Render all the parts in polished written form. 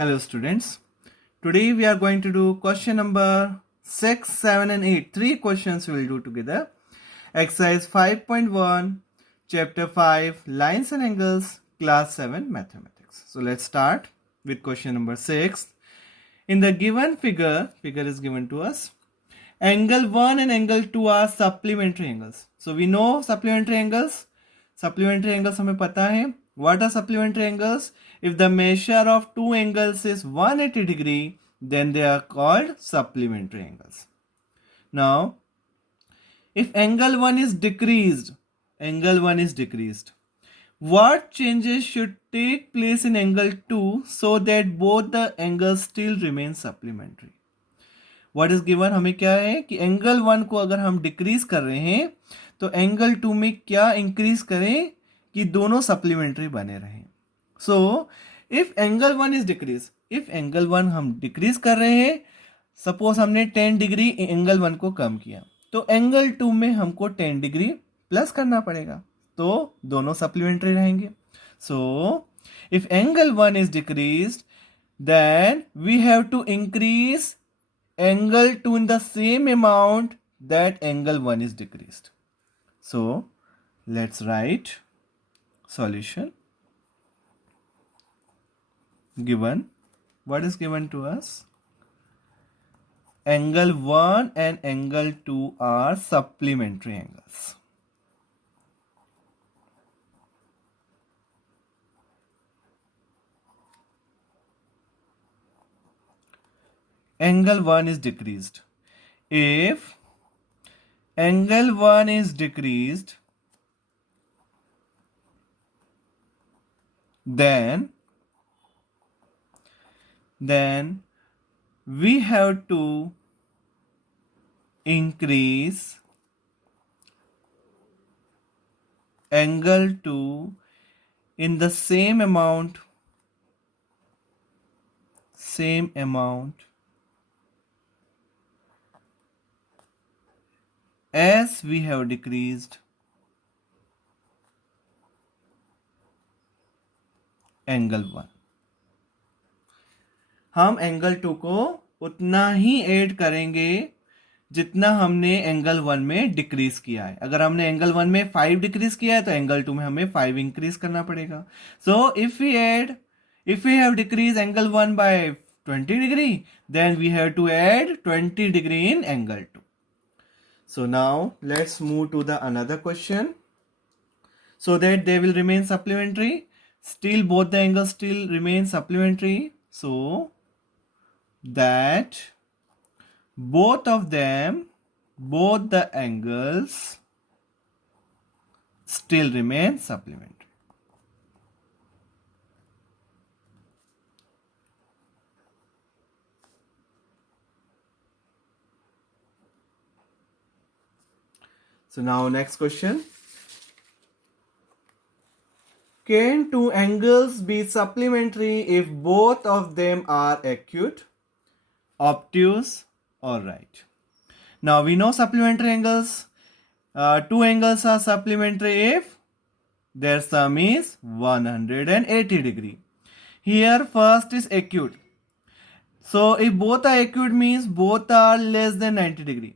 Hello students. Today we are going to do question number 6, 7 and 8. Three questions we will do together. Exercise 5.1, chapter 5, lines and angles, class 7 mathematics. So let's start with question number 6. In the given figure is given to us. Angle 1 and angle 2 are supplementary angles. So we know supplementary angles. Supplementary angles हमें पता है. What are supplementary angles? If the measure of two angles is 180 degree, then they are called supplementary angles. Now, if angle 1 is decreased, what changes should take place in angle 2 so that both the angles still remain supplementary? What is given हमें क्या है कि angle 1 को अगर हम decrease कर रहे हैं तो एंगल 2 में क्या इंक्रीज करें कि दोनों सप्लीमेंट्री बने रहें. So if angle 1 is decrease, if angle 1 हम डिक्रीज कर रहे हैं, सपोज हमने 10 डिग्री एंगल 1 को कम किया, तो एंगल 2 में हमको 10 डिग्री प्लस करना पड़ेगा, तो दोनों सप्लीमेंट्री रहेंगे. So if angle 1 is decrease, then we have to increase angle 2 in the same amount that angle 1 is decreased. So let's write solution. Given, what is given to us? Angle 1 and angle 2 are supplementary angles. Angle 1 is decreased. If angle 1 is decreased, then we have to increase angle 2 in the same amount as we have decreased angle 1. हम angle 2 को उतना ही add करेंगे जितना हमने angle 1 में decrease किया है. अगर हमने एंगल 1 में 5 डिक्रीज किया है तो एंगल 2 में हमें 5 इंक्रीज करना पड़ेगा. So if we have decrease angle 1 by 20 degree, then we have to add 20 degree in angle 2. So now let's move to the another question so that they will remain supplementary. Still both the angles still remain supplementary, so that both the angles still remain supplementary. So now next question. Can two angles be supplementary if both of them are acute, obtuse or right? Now we know supplementary angles. Two angles are supplementary if their sum is 180 degree. Here first is acute. So if both are acute means both are less than 90 degree.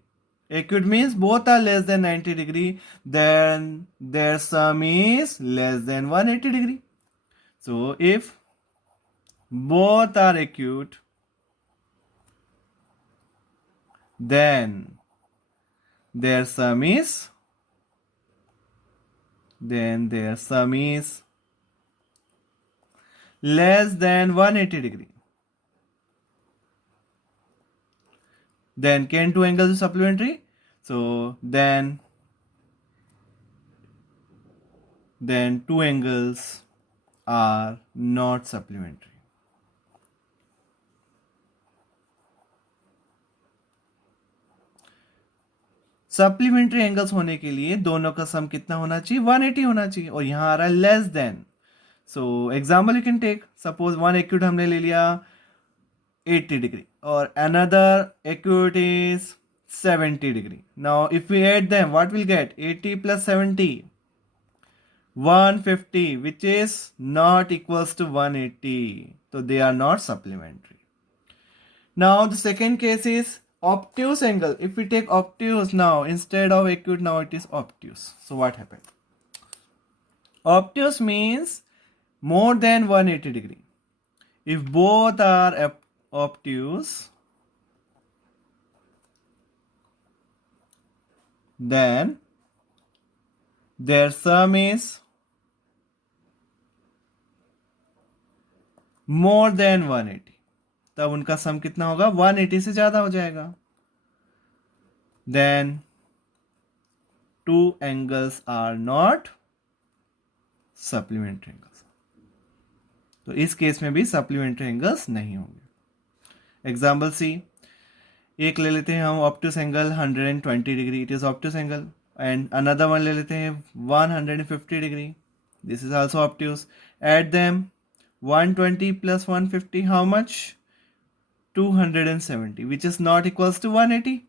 Acute means both are less than 90 degree, then their sum is less than 180 degree. So if both are acute, then their sum is less than 180 degree. Then can two angles be supplementary? So then two angles are not supplementary. Supplementary angles होने के लिए दोनों का सम कितना होना चाहिए? 180 होना चाहिए, और यहां आ रहा है less than. So example you can take, suppose one acute हमने ले लिया 80 degree or another acute is 70 degree. Now if we add them, what we'll get? 80 plus 70 150, which is not equals to 180. So they are not supplementary. Now the second case is obtuse angle. If we take obtuse now, instead of acute, now it is obtuse. So what happened? Obtuse means more than 180 degree. If both are obtuse, then their sum is more than 180. तब उनका सम कितना होगा? 180 से ज्यादा हो जाएगा. Then two angles are not supplementary angles. तो इस केस में भी supplementary angles नहीं होंगे. Example C, एक ले लेते हैं हम obtuse angle 120 degree, it is obtuse angle, and another one ले लेते हैं 150 degree, this is also obtuse. Add them, 120 plus 150, how much? 270, which is not equals to 180.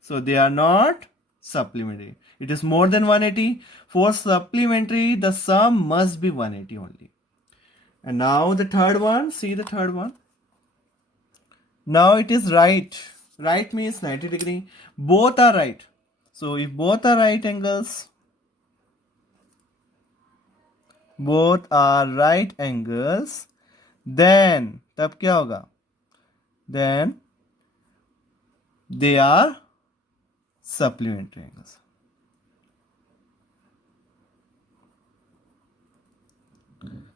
So they are not supplementary. It is more than 180. For supplementary, the sum must be 180 only. And now the third one, see the third one. Now it is right. Right means 90 degree. Both are right. So if both are right angles, then तब क्या होगा? Then they are supplementary angles.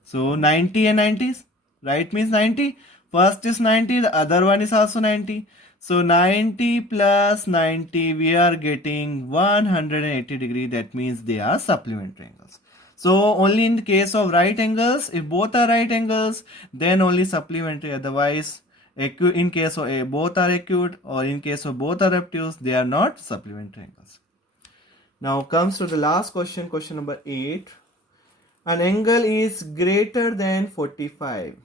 So 90 and 90, right means 90. First is 90, the other one is also 90. So 90 plus 90, we are getting 180 degree. That means they are supplementary angles. So only in the case of right angles, if both are right angles, then only supplementary. Otherwise, in case of both are acute, or in case of both are obtuse, they are not supplementary angles. Now comes to the last question, question number 8. An angle is greater than 45.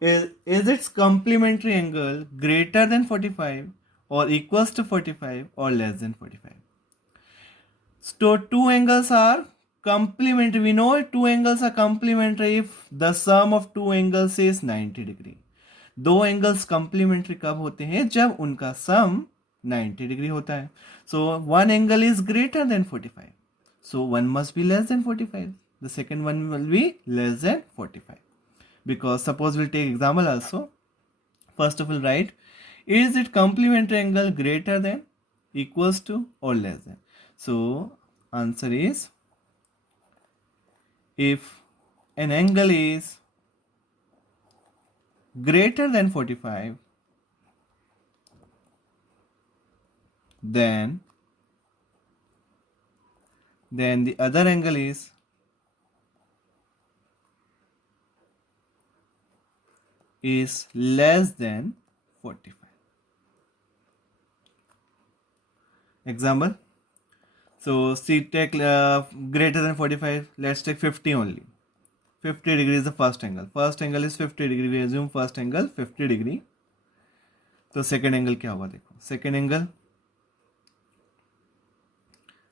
Is its complementary angle greater than 45, or equals to 45, or less than 45? So two angles are complementary. We know two angles are complementary if the sum of two angles is 90 degree. दो angles complementary कब होते हैं? जब उनका सम 90 degree होता है. So one angle is greater than 45. So one must be less than 45. The second one will be less than 45. Because suppose we'll take example also. First of all, write, is it complementary angle greater than, equals to, or less than? So answer is, if an angle is greater than 45, then the other angle is less than 45. Example. So see, take greater than 45. Let's take 50 only. 50 degree is the first angle. First angle is 50 degree. We assume first angle 50 degree. तो second angle क्या होगा? देखो,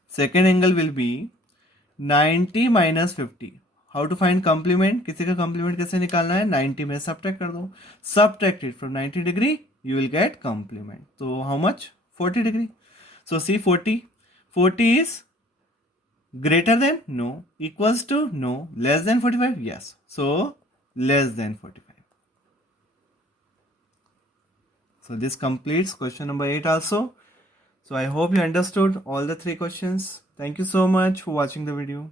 second angle will be 90 minus 50. How to find complement? किसी का complement कैसे निकालना है? 90 में subtract कर दो. Subtract it from 90 degree, you will get complement. So how much? 40 degree. So see, 40 is greater than? No. Equals to? No. Less than 45? Yes. So less than 45. So this completes question number 8 also. So I hope you understood all the 3 questions. Thank you so much for watching the video.